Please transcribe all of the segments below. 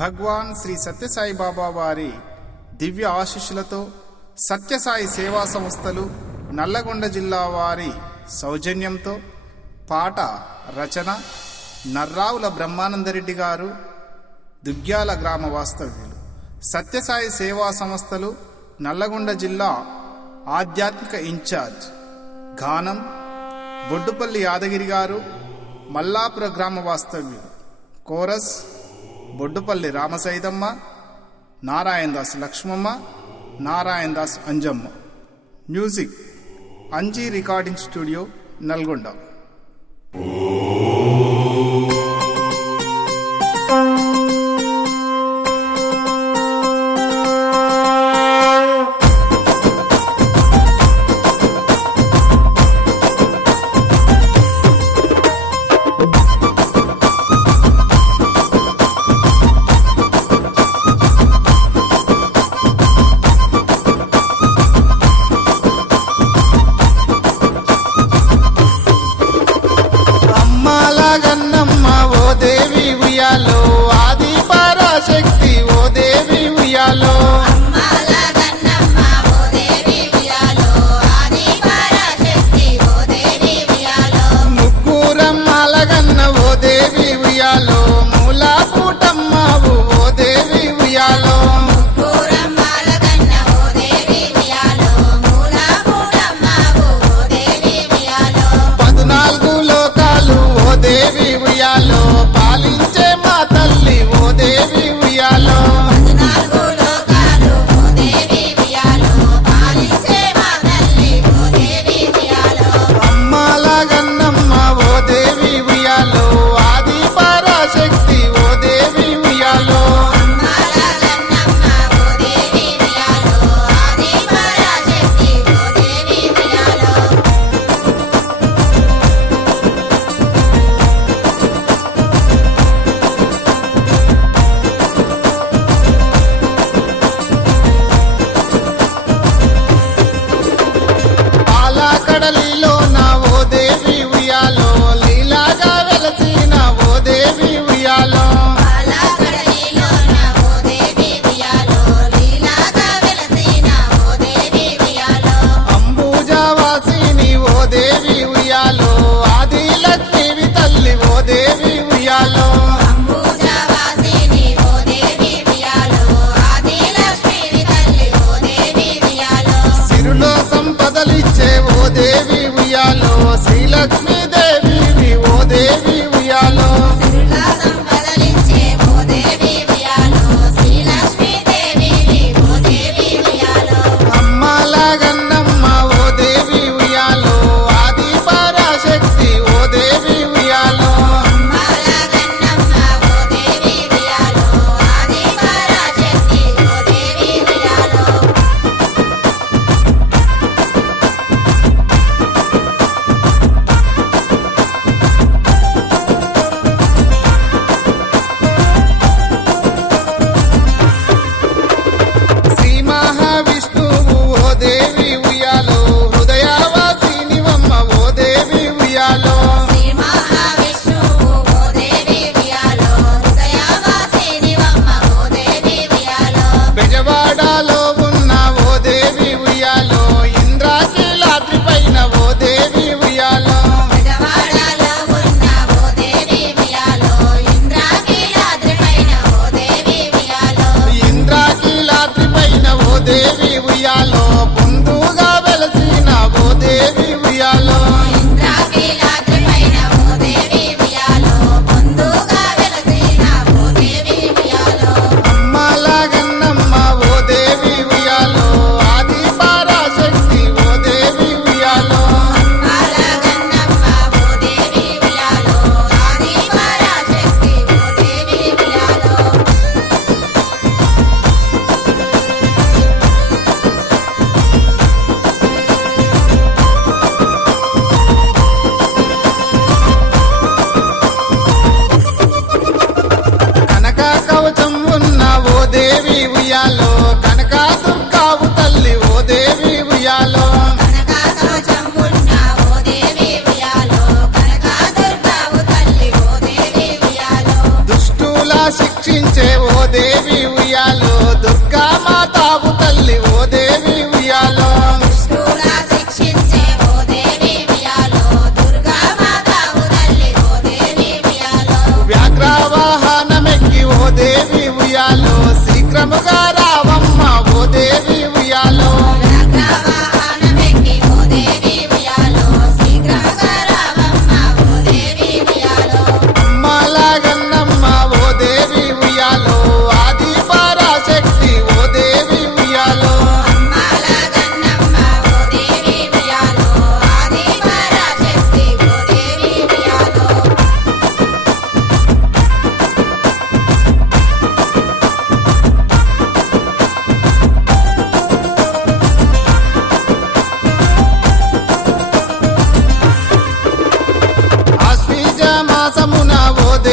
భగవాన్ శ్రీ సత్యసాయి బాబా వారి దివ్య ఆశీస్సులతో సత్యసాయి సేవా సంస్థలు నల్లగొండ జిల్లా వారి సౌజన్యంతో పాట రచన నర్రావుల బ్రహ్మానందరెడ్డి గారు, దుగ్గ్యాల గ్రామ వాస్తవ్యులు. సత్యసాయి సేవా సంస్థలు నల్లగొండ జిల్లా ఆధ్యాత్మిక ఇన్ఛార్జ్. గానం బొడ్డుపల్లి యాదగిరి గారు, మల్లాపుర గ్రామ వాస్తవ్యులు. Chorus Boddupalli Ramasaidamma, Narayanadas Lakshmamma, Narayanadas Anjamma. Music Anji recording studio Nalgonda. Adi Parashakti ఓ దేవి ఉయ్యాలో, ముగ్గురమ్మల గన్న ఓ దేవి ఉయ్యాలో, మూల పూటమ్మవు ఓ దేవి ఉయ్యాలో, 14 లోకాలు ఓ దేవి ఉయ్యాలో, పాలించే మా తల్లి ఓ దేవి ఉయ్యాలో, అమ్మల గన్నమ్మ ఓ దేవి ఉయ్యాలో, ఆది పరాశక్తి ఓ దేవి ఉయ్యాలో, కడలిలో నా ఓ దేవి ఉయ్యాలో, లీలాగా వెలసిన ఓ దేవి ఉయ్యాలో, అంబుజావాసిని ఓ దేవి ఉయ్యాలో, ఆది లక్ష్మి తల్లి ఓ దేవి ఉయ్యాలో, సిరులో సంపదలిచ్చే ఓ దేవి ఉయ్యాలో, శ్రీలక్ష్మీ దేవి ఓ దేవి ఉయ్యాలో, అమ్మల గన్నమ్మ ఓ దేవి ఉయ్యాలో, ఆది పరాశక్తి ఓ దేవి ఉయ్యాలో,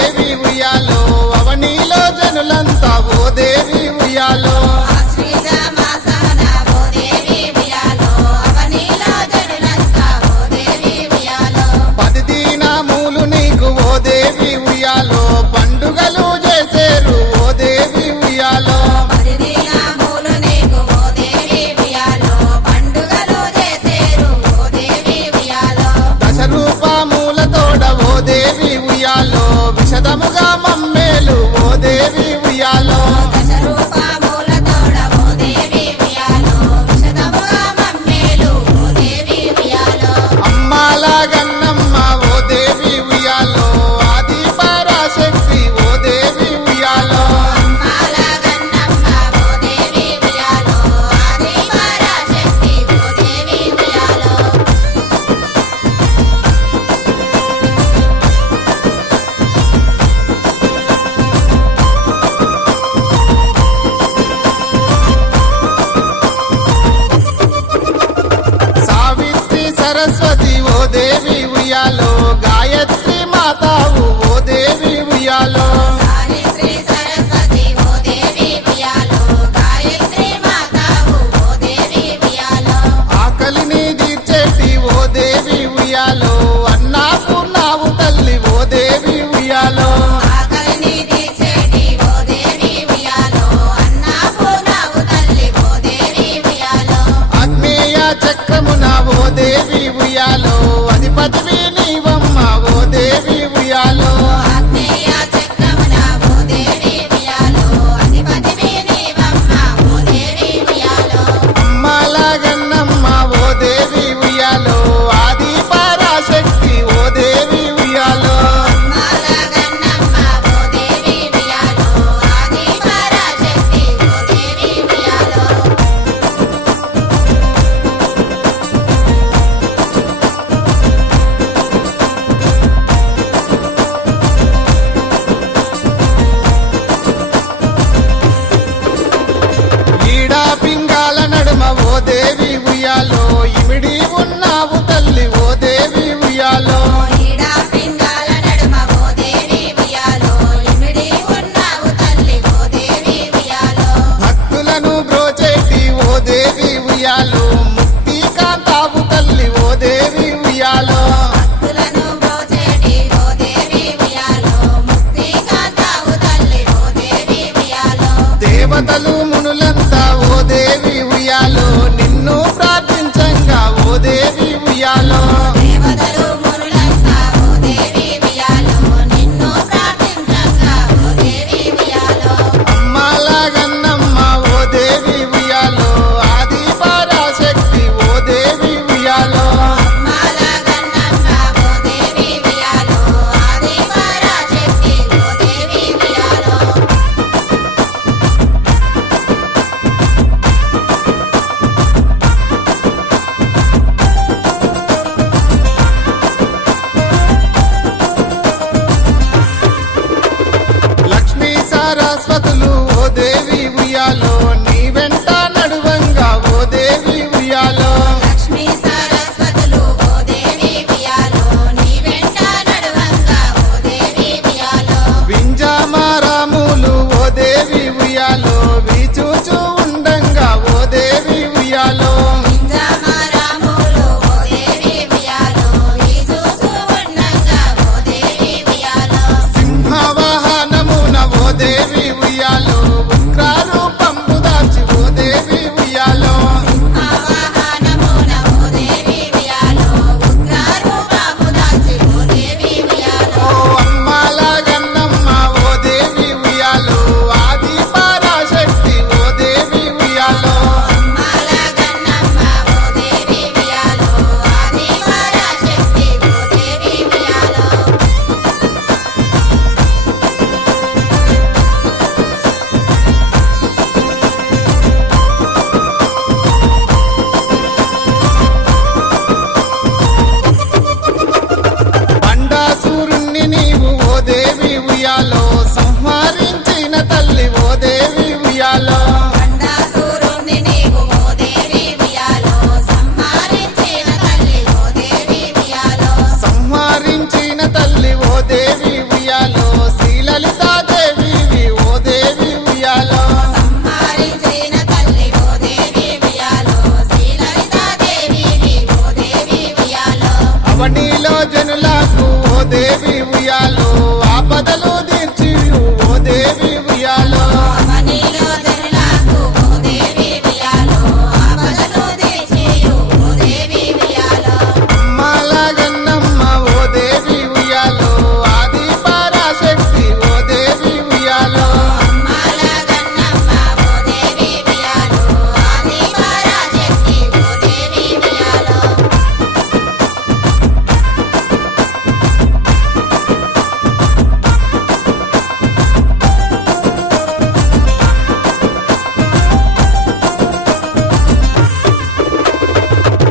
దేవి ఉయ్యాలో అవనీలో జనులంతా ఓ దేవి ఉయ్యాలో ఆశ్వీజ మాసమున ఓ దేవి ఉయ్యాలో అవనీలో జనులంతా ఓ దేవి ఉయ్యాలో 10 దినములు నీకు ఓ దేవి ఉయ్యాలో పండుగలు చేసేరు ఓ దేవి ఉయ్యాలో 10 దినములు నీకు ఓ దేవి ఉయ్యాలో పండుగలు చేసేరు ఓ దేవి ఉయ్యాలో దశరూపములతోడ ఓ దేవి ఉయ్యాలో విశదముగా మమ్మేలు ఓ దేవి ఉయ్యాలో దశరూపములతోడ ఓ దేవి ఉయ్యాలో విశదముగా మమ్మేలు ఓ దేవి ఉయ్యాలో అమ్మాల గన్నమ్మ ఓ దేవి ఉయ్యాలో ఆది పరాశక్తి ఓ దేవి ఉయ్యాలో అమ్మాల గన్నమ్మ ఓ దేవి ఉయ్యాలో ఆది పరాశక్తి ఓ దేవి ఉయ్యాలో సావిత్రి సరస్వతి ఓ దేవి ఉయ్యాలో గాయత్రి మాతావు ఓ దేవి ఉయ్యాలో సావిత్రి సరస్వతి ఓ దేవి ఉయ్యాలో గాయత్రి మాతావు ఓ దేవి ఉయ్యాలో ఆకలిని తీర్చేటి ఓ దేవి ఉయ్యాలో అన్నాపూర్ణావు తల్లి ఓ దేవి ఉయ్యాలో ఆకలిని తీర్చేటి ఓ దేవి ఉయ్యాలో అన్నపూర్ణావు తల్లి ఓ దేవి ఉయ్యాలో ఆగ్నేయ చక్రమున ఓ దేవి ఉయ్యాలో అధిపతివి నీవమ్మ ఓ దేవి ఉయ్యాలో ఆగ్నేయ చక్రమున ఓ దేవి ఉయ్యాలో అధిపతివి నీవమ్మ ఓ దేవి ఉయ్యాలో అమ్మాల గన్నమ్మ ఓ దేవి ఉయ్యాలో ఆది పరాశక్తి ఓ దేవి ఉయ్యాలో అమ్మాల గన్నమ్మ ఓ దేవి ఉయ్యాలో ఆది పరాశక్తి ఓ దేవి ఉయ్యాలో ఈడా పింగాల నడుమ ఓ దేవి ఉయ్యాలో ఇమిడి ఉన్నావు తల్లి ఓ దేవి ఉయ్యాలో ఈడా పింగాల నడుమ ఓ దేవి ఉయ్యాలో ఇమిడి ఉన్నావు తల్లి ఓ దేవి ఉయ్యాలో భక్తులను బ్రోచేటి ఓ దేవి ఉయ్యాలో ముక్తి కాంతావు తల్లి ఓ దేవి ఉయ్యాలో భక్తులను బ్రోచేటి ఓ దేవి ఉయ్యాలో ముక్తి కాంతావు తల్లి ఓ దేవి ఉయ్యాలో దేవతలు మునులంతా ఓ దేవి ఉయ్యాలో నిన్ను ప్రార్థించంగా ఓ దేవి ఉయ్యాలో దేవతలు మునులంతా ఓ దేవి ఉయ్యాలో నిన్ను ప్రార్థించంగా ఓ దేవి ఉయ్యాలో అమ్మాల గన్నమ్మ ఓ దేవి ఉయ్యాలో ఆది పరాశక్తి ఓ దేవి ఉయ్యాలో మాల గన్నమ్మ ఓ దేవి ఉయ్యాలో ఆది పరాశక్తి ఓ దేవి ఉయ్యాలో లక్ష్మీ సరస్వతులు ఓ దేవి ఉయ్యాలో నీ వెంట నడువంగా ఓ దేవి ఉయ్యాలో లక్ష్మీ సరస్వతులు ఓ దేవి ఉయ్యాలో నీ వెంట నడువంగా ఓ దేవి ఉయ్యాలో వింజామారాములు ఓ దేవి ఉయ్యాలో వీచూచూ ఉండంగా ఓ దేవి ఉయ్యాలో ఇంద్రమరాములు ఓ దేవి ఉయ్యాలో ఈ చూచు ఉండంగా ఓ దేవి ఉయ్యాలో సింహవాహనమున ఓ దేవి ఉయ్యాలో ఉగ్రరూపంబు దాల్చి ఓ దేవి ఉయ్యాలో ఆవాహనమున ఓ దేవి ఉయ్యాలో ఉగ్రరూపము దాల్చి ఓ దేవి ఉయ్యాలో ఓ అమ్మాల గన్నమ్మ ఓ దేవి ఉయ్యాలో ఆది పరాశక్తి దేవి ఉయ్యాలో ఆపదలు తీర్చి ఓ దేవి ఉయ్యాలో అవనిలో జనులకు ఓ దేవి ఉయ్యాలో ఆపదలు తీర్చేయు ఓ దేవి ఉయ్యాలో అమ్మలాగన్నమ్మ ఓ దేవి ఉయ్యాలో ఆది పరాశక్తి ఓ దేవి ఉయ్యాలో అమ్మాల గన్నమ్మ ఓ దేవి ఉయ్యాలో ఆది పరాశక్తి ఓ దేవి ఉయ్యాలో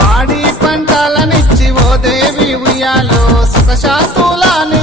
పాడి పంటలనిచ్చి ఓ దేవి ఉయ్యాలో సుఖశాంతులాని